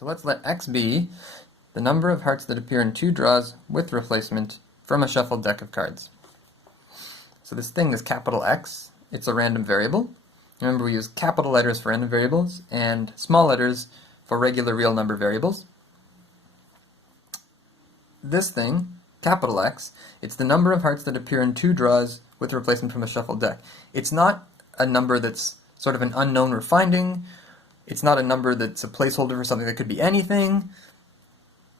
So let's let x be the number of hearts that appear in 2 draws with replacement from a shuffled deck of cards. So this thing is capital X. It's a random variable. Remember, we use capital letters for random variables and small letters for regular real number variables. This thing, capital X, it's the number of hearts that appear in 2 draws with replacement from a shuffled deck. It's not a number that's sort of an unknown we're finding. It's not a number that's a placeholder for something that could be anything.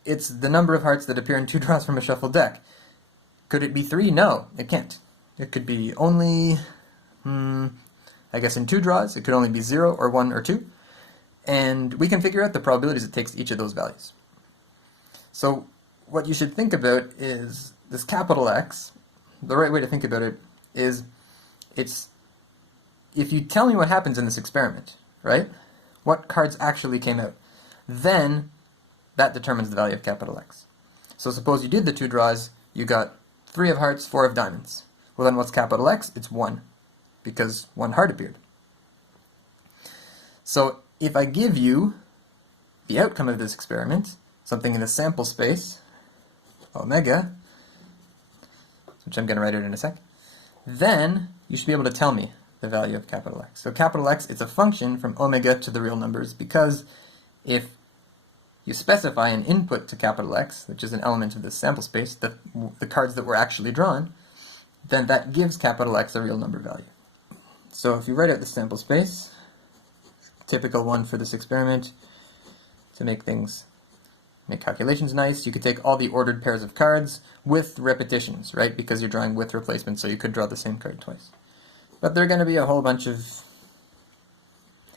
It's the number of hearts that appear in 2 draws from a shuffled deck. Could it be 3? No, it can't. It could be only, I guess in 2 draws, it could only be 0 or 1 or 2. And we can figure out the probabilities it takes each of those values. So what you should think about is this capital X. The right way to think about it is if you tell me what happens in this experiment, right? What cards actually came out, then that determines the value of capital X. So suppose you did the 2 draws, you got 3 of hearts, 4 of diamonds. Well then what's capital X? It's 1, because 1 heart appeared. So if I give you the outcome of this experiment, something in the sample space, omega, which I'm going to write out in a sec, then you should be able to tell me the value of capital X. So capital X is a function from omega to the real numbers, because if you specify an input to capital X, which is an element of this sample space, the cards that were actually drawn, then that gives capital X a real number value. So if you write out the sample space, typical one for this experiment, to make calculations nice, you could take all the ordered pairs of cards with repetitions, right? Because you're drawing with replacement, so you could draw the same card twice. But there are going to be a whole bunch of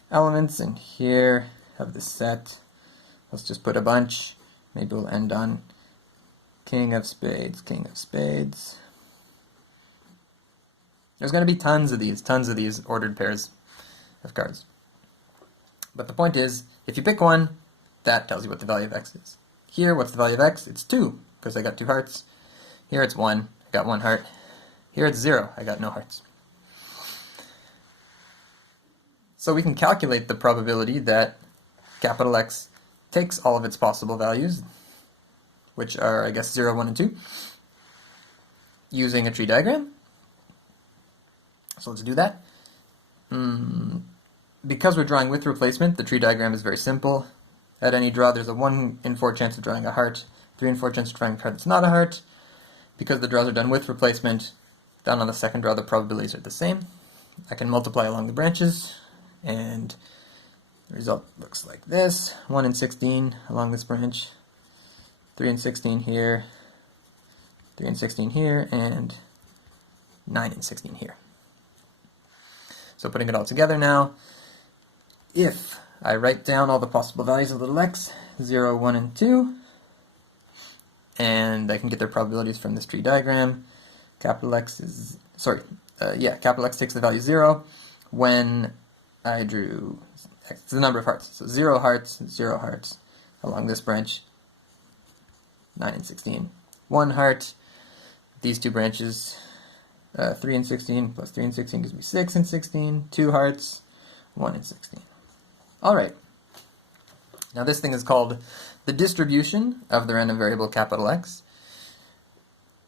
elements in here of the set. Let's just put a bunch. Maybe we'll end on king of spades, king of spades. There's going to be tons of these ordered pairs of cards. But the point is, if you pick one, that tells you what the value of X is. Here, what's the value of X? It's 2, because I got 2 hearts. Here it's 1, I got 1 heart. Here it's 0, I got no hearts. So we can calculate the probability that capital X takes all of its possible values, which are, I guess, 0, 1, and 2, using a tree diagram. So let's do that. Because we're drawing with replacement, the tree diagram is very simple. At any draw, there's a 1 in 4 chance of drawing a heart, 3 in 4 chance of drawing a card that's not a heart. Because the draws are done with replacement, down on the second draw, the probabilities are the same. I can multiply along the branches, and the result looks like this. 1 in 16 along this branch, 3 in 16 here, 3 in 16 here, and 9 in 16 here. So putting it all together now, if I write down all the possible values of little x, 0, 1, and 2, and I can get their probabilities from this tree diagram. Capital X is, capital X takes the value 0 when I drew, it's the number of hearts, so 0 hearts along this branch, 9 and 16, 1 heart, these 2 branches, 3 and 16 plus 3 and 16 gives me 6 and 16, 2 hearts, 1 and 16. Alright, now this thing is called the distribution of the random variable capital X.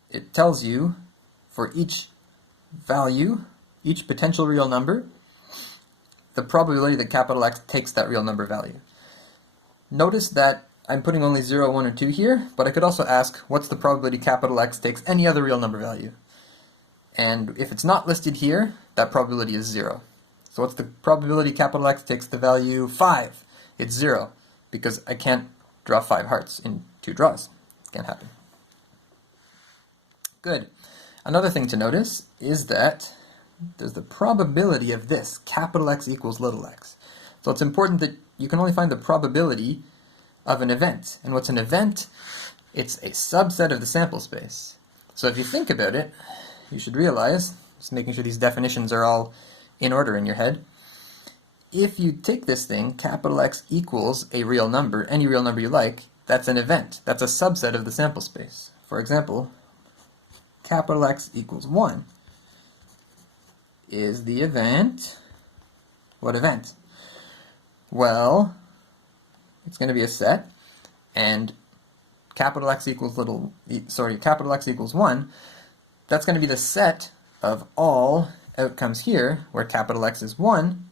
It tells you for each value, each potential real number, the probability that capital X takes that real number value. Notice that I'm putting only 0, 1, or 2 here, but I could also ask, what's the probability capital X takes any other real number value? And if it's not listed here, that probability is 0. So what's the probability capital X takes the value 5? It's 0, because I can't draw 5 hearts in 2 draws. Can't happen. Good. Another thing to notice is that there's the probability of this, capital X equals little x. So it's important that you can only find the probability of an event. And what's an event? It's a subset of the sample space. So if you think about it, you should realize, just making sure these definitions are all in order in your head, if you take this thing, capital X equals a real number, any real number you like, that's an event. That's a subset of the sample space. For example, capital X equals 1 is the event. What event? Well, it's going to be a set, and capital X equals capital X equals 1, that's going to be the set of all outcomes here, where capital X is 1,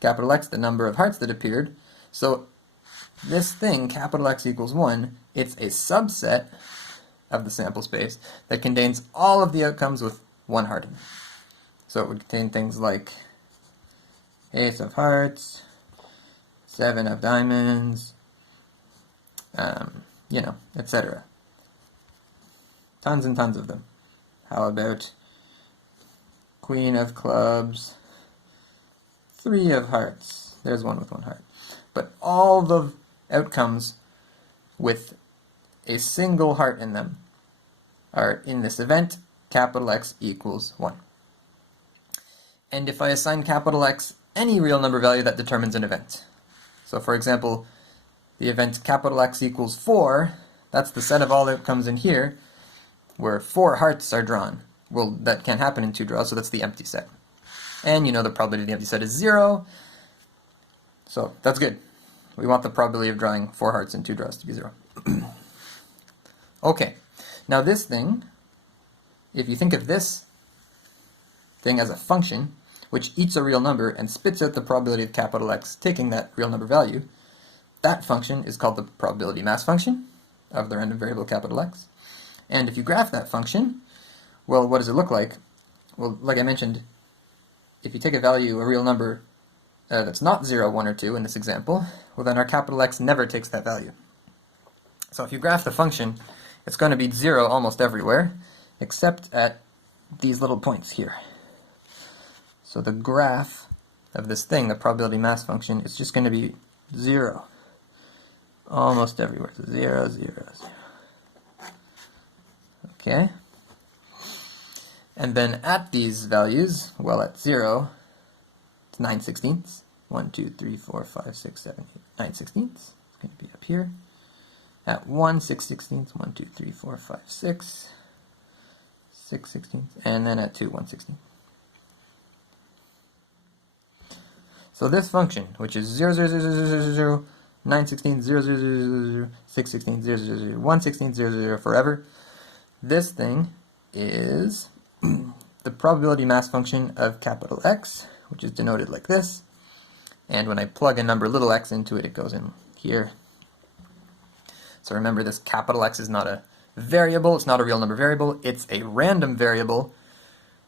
capital X the number of hearts that appeared. So this thing, capital X equals 1, it's a subset of the sample space that contains all of the outcomes with 1 heart in it. So it would contain things like ace of hearts, 7 of diamonds, etc. Tons and tons of them. How about queen of clubs, 3 of hearts. There's one with 1 heart. But all the outcomes with a single heart in them are in this event, capital X equals 1. And if I assign capital X any real number value, that determines an event. So for example, the event capital X equals 4, that's the set of all outcomes in here, where 4 hearts are drawn. Well, that can't happen in 2 draws, so that's the empty set. And you know the probability of the empty set is 0, so that's good. We want the probability of drawing 4 hearts in 2 draws to be 0. Okay, now this thing, if you think of this thing as a function, which eats a real number and spits out the probability of capital X taking that real number value, that function is called the probability mass function of the random variable capital X. And if you graph that function, well, what does it look like? Well, like I mentioned, if you take a value, a real number, that's not 0, 1, or 2 in this example, well then our capital X never takes that value. So if you graph the function, it's going to be 0 almost everywhere, except at these little points here. So the graph of this thing, the probability mass function, is just going to be 0 almost everywhere. So 0, 0, 0. Okay? And then at these values, well, at 0, it's 9/16. 1, 2, 3, 4, 5, 6, 7, 8, 9/16. It's going to be up here. At 1, 6/16. 1, 2, 3, 4, 5, 6. 6/16. And then at 2, 1/16. So this function, which is 0, 0, 0, 0, 0, 0, 9/16, 0, 0, 0, 0, 0, 6/16, 0, 0, 0, 1/16, 0, 0, forever, this thing is the probability mass function of capital X, which is denoted like this. And when I plug a number little x into it, it goes in here. So remember, this capital X is not a variable, it's not a real number variable, it's a random variable,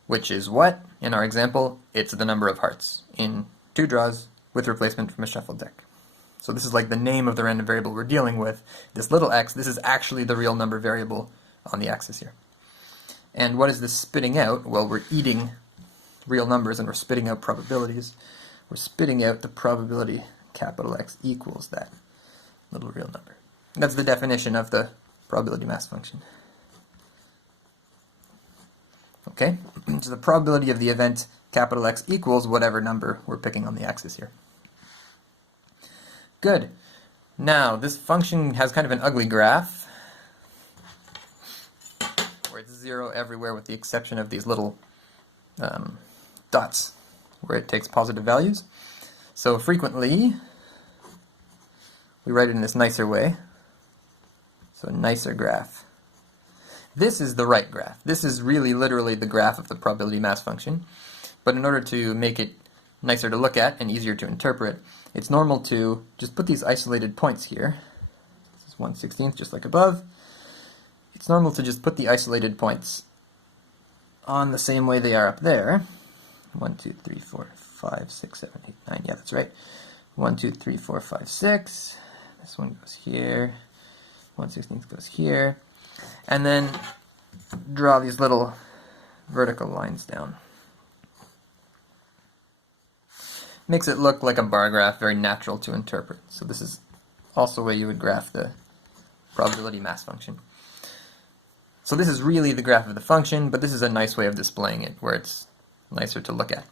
which is what? In our example, it's the number of hearts in 2 draws with replacement from a shuffled deck. So this is like the name of the random variable we're dealing with. This little x, this is actually the real number variable on the axis here. And what is this spitting out? Well, we're eating real numbers and we're spitting out probabilities. We're spitting out the probability capital X equals that little real number. That's the definition of the probability mass function. Okay, so the probability of the event capital X equals whatever number we're picking on the axis here. Good. Now, this function has kind of an ugly graph, where it's 0 everywhere with the exception of these little dots, where it takes positive values. So frequently, we write it in this nicer way. So a nicer graph. This is the right graph. This is really literally the graph of the probability mass function. But in order to make it nicer to look at and easier to interpret, it's normal to just put these isolated points here. This is 1/16, just like above. It's normal to just put the isolated points on the same way they are up there. 1, 2, 3, 4, 5, 6, 7, 8, 9. Yeah, that's right. 1, 2, 3, 4, 5, 6. This one goes here. 1/16 goes here. And then draw these little vertical lines down. Makes it look like a bar graph, very natural to interpret. So this is also where you would graph the probability mass function. So this is really the graph of the function, but this is a nice way of displaying it, where it's nicer to look at.